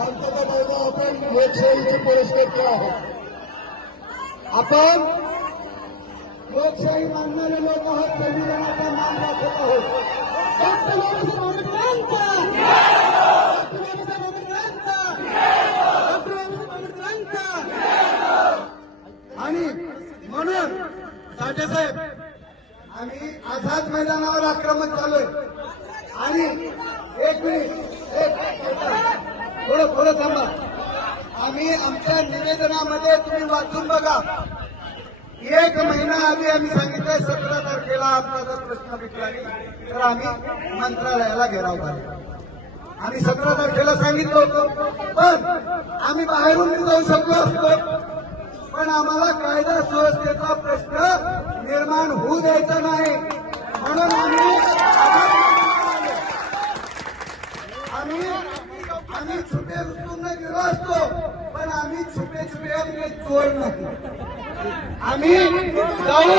शांतता पाहिजे आपण लोकशाहीची परिस्थिती आहे. आपण लोकशाही मानणारे लोक आहोत संविधानाचा मान राखत आहोत. डॉक्टर बाबासाहेब आंबेडकरांचा आणि म्हणून साठेसाहेब आम्ही आझाद मैदानावर आक्रमक झालोय आणि एक मिनिट. थोडं थांबा. आम्ही आमच्या निवेदनामध्ये तुम्ही वाचून बघा. एक महिना आधी आम्ही सांगितलंय सतरा तारखेला आपला जर प्रश्न भेटला नाही तर आम्ही मंत्रालयाला घेराव घालू. आम्ही सतरा तारखेला सांगितलं होतं. पण आम्ही बाहेरून जाऊ शकलो असतो. पण आम्हाला कायदा सुव्यवस्थेचा प्रश्न निर्माण होऊ द्यायचा नाही. म्हणून आम्ही आम्ही आम्ही छुपे रुसून गेलो असतो पण आम्ही छुपे छुपे चोर नाही. आम्ही जाऊ